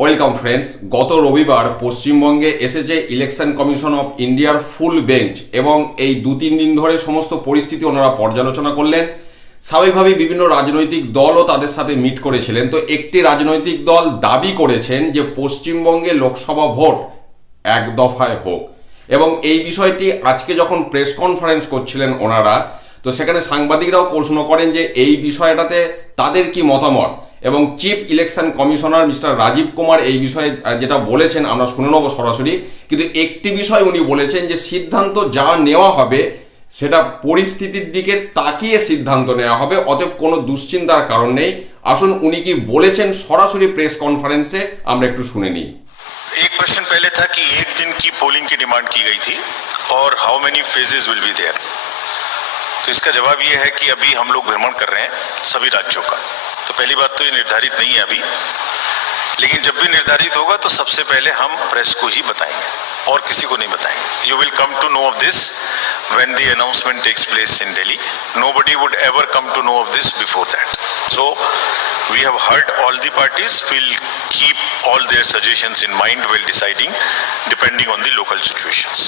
Welcome friends. গত রবিবার পশ্চিমবঙ্গে এসেছে ইলেকশন কমিশন অফ ইন্ডিয়ার ফুল বেঞ্চ এবং এই 2-3 দিন ধরে সমস্ত পরিস্থিতি ওনারা পর্যালোচনা করলেন। স্বাভাবিকভাবেই বিভিন্ন রাজনৈতিক দলও তাদের সাথে মিট করেছিলেন। তো একটি রাজনৈতিক দল দাবি করেছেন যে পশ্চিমবঙ্গে লোকসভা ভোট এক দফায় হোক, এবং এই বিষয়টি আজকে যখন প্রেস কনফারেন্স করছিলেন ওনারা, তো সেখানে সাংবাদিকরাও প্রশ্ন করেন যে এই বিষয়টাতে তাদের কি মতামত, এবং chief election commissioner mister Rajiv Kumar এই বিষয়ে যেটা বলেছেন আমরা শুনে নেব সরাসরি। কিন্তু একটি বিষয় উনি বলেছেন যে সিদ্ধান্ত যা নেওয়া হবে সেটা পরিস্থিতির দিকে তাকিয়ে সিদ্ধান্ত নেওয়া হবে, অতএব কোনো দুশ্চিন্তার কারণ নেই। আসুন উনি কি বলেছেন সরাসরি প্রেস কনফারেন্সে আমরা একটু শুনে নিই। एक प्रश्न पहले था कि एक दिन की पोलिंग की डिमांड की गई थी और how many phases will be there. तो इसका जवाब ये है कि अभी हम लोग भ्रमण कर रहे हैं सभी राज्यों का। तो पहली बात तो ये निर्धारित नहीं है अभी, लेकिन जब भी निर्धारित होगा तो सबसे पहले हम प्रेस को ही बताएंगे और किसी को नहीं बताएंगे। You will come to know of this when the announcement takes place in Delhi. Nobody would ever come to know of this before that. So we have heard all the parties. We'll keep all their suggestions in mind while deciding depending on the local situations.